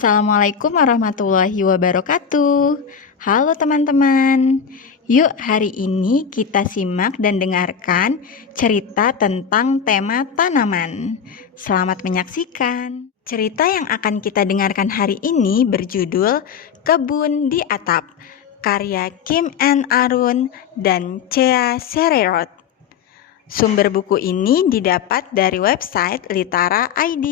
Assalamualaikum warahmatullahi wabarakatuh. Halo teman-teman. Yuk hari ini kita simak dan dengarkan cerita tentang tema tanaman. Selamat menyaksikan. Cerita yang akan kita dengarkan hari ini berjudul Kebun di Atap, karya Kim N. Arun dan Chea Sererot. Sumber buku ini didapat dari website Litara ID.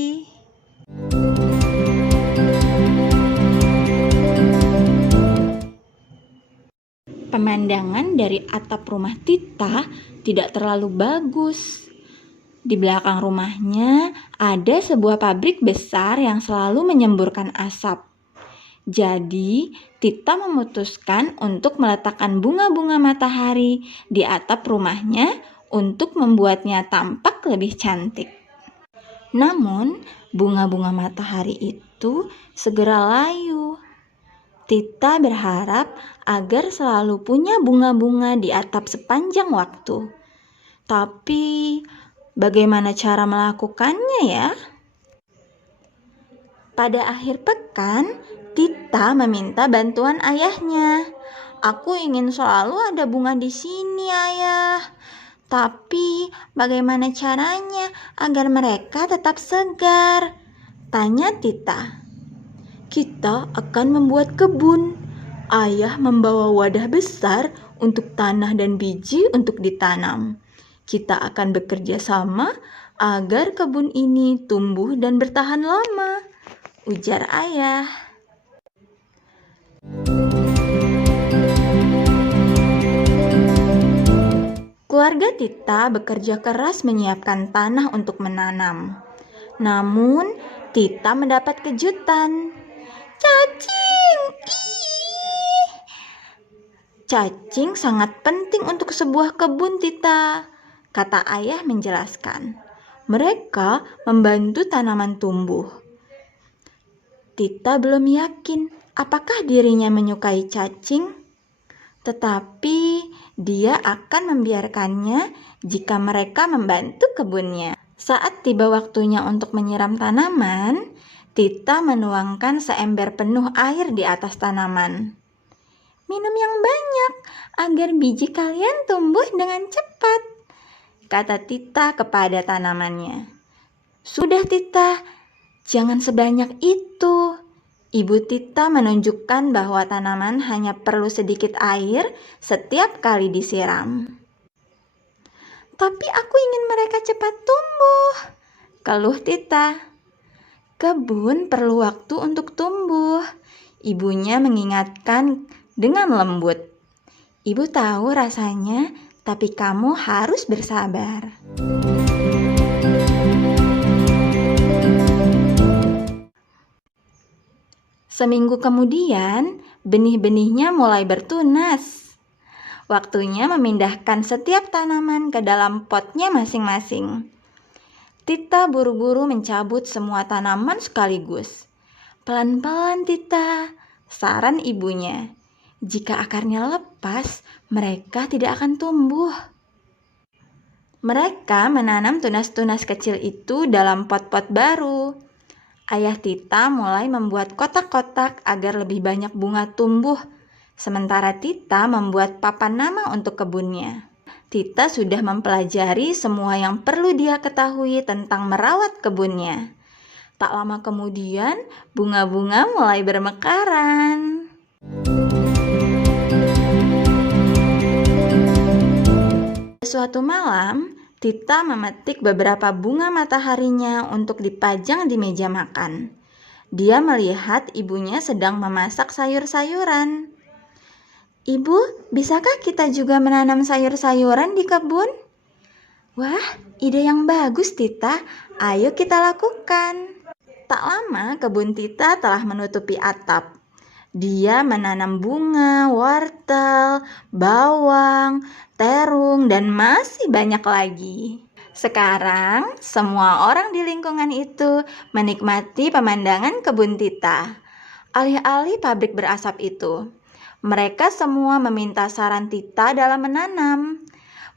Pemandangan dari atap rumah Tita tidak terlalu bagus. Di belakang rumahnya ada sebuah pabrik besar yang selalu menyemburkan asap. Jadi, Tita memutuskan untuk meletakkan bunga-bunga matahari di atap rumahnya untuk membuatnya tampak lebih cantik. Namun, bunga-bunga matahari itu segera layu. Tita berharap agar selalu punya bunga-bunga di atap sepanjang waktu. Tapi, bagaimana cara melakukannya ya? Pada akhir pekan, Tita meminta bantuan ayahnya. "Aku ingin selalu ada bunga di sini, Ayah. Tapi, bagaimana caranya agar mereka tetap segar?" tanya Tita. "Kita akan membuat kebun. Ayah membawa wadah besar untuk tanah dan biji untuk ditanam. Kita akan bekerja sama agar kebun ini tumbuh dan bertahan lama," ujar ayah. Keluarga Tita bekerja keras menyiapkan tanah untuk menanam. Namun, Tita mendapat kejutan. "Cacing! Ih!" "Cacing sangat penting untuk sebuah kebun, Tita," kata ayah menjelaskan. "Mereka membantu tanaman tumbuh." Tita belum yakin apakah dirinya menyukai cacing, tetapi dia akan membiarkannya jika mereka membantu kebunnya. Saat tiba waktunya untuk menyiram tanaman, Tita menuangkan seember penuh air di atas tanaman. "Minum yang banyak agar biji kalian tumbuh dengan cepat," kata Tita kepada tanamannya. "Sudah Tita, jangan sebanyak itu." Ibu Tita menunjukkan bahwa tanaman hanya perlu sedikit air setiap kali disiram. "Tapi aku ingin mereka cepat tumbuh," keluh Tita. "Kebun perlu waktu untuk tumbuh," ibunya mengingatkan dengan lembut. "Ibu tahu rasanya, tapi kamu harus bersabar." Seminggu kemudian, benih-benihnya mulai bertunas. Waktunya memindahkan setiap tanaman ke dalam potnya masing-masing. Tita buru-buru mencabut semua tanaman sekaligus. "Pelan-pelan, Tita," saran ibunya. "Jika akarnya lepas, mereka tidak akan tumbuh." Mereka menanam tunas-tunas kecil itu dalam pot-pot baru. Ayah Tita mulai membuat kotak-kotak agar lebih banyak bunga tumbuh, sementara Tita membuat papan nama untuk kebunnya. Tita sudah mempelajari semua yang perlu dia ketahui tentang merawat kebunnya. Tak lama kemudian, bunga-bunga mulai bermekaran. Suatu malam, Tita memetik beberapa bunga mataharinya untuk dipajang di meja makan. Dia melihat ibunya sedang memasak sayur-sayuran. "Ibu, bisakah kita juga menanam sayur-sayuran di kebun?" "Wah, ide yang bagus, Tita. Ayo kita lakukan." Tak lama, kebun Tita telah menutupi atap. Dia menanam bunga, wortel, bawang, terung, dan masih banyak lagi. Sekarang, semua orang di lingkungan itu menikmati pemandangan kebun Tita. Alih-alih pabrik berasap itu, mereka semua meminta saran Tita dalam menanam.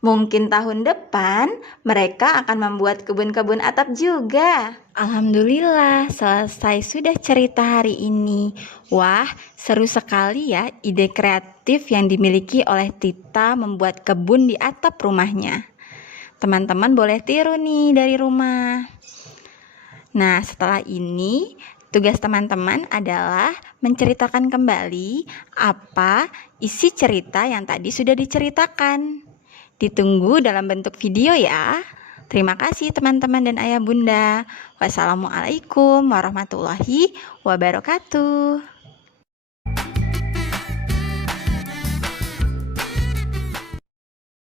Mungkin tahun depan mereka akan membuat kebun-kebun atap juga. Alhamdulillah, selesai sudah cerita hari ini. Wah, seru sekali ya ide kreatif yang dimiliki oleh Tita membuat kebun di atap rumahnya. Teman-teman boleh tiru nih dari rumah. Nah, setelah ini tugas teman-teman adalah menceritakan kembali apa isi cerita yang tadi sudah diceritakan. Ditunggu dalam bentuk video ya. Terima kasih teman-teman dan ayah bunda. Wassalamualaikum warahmatullahi wabarakatuh.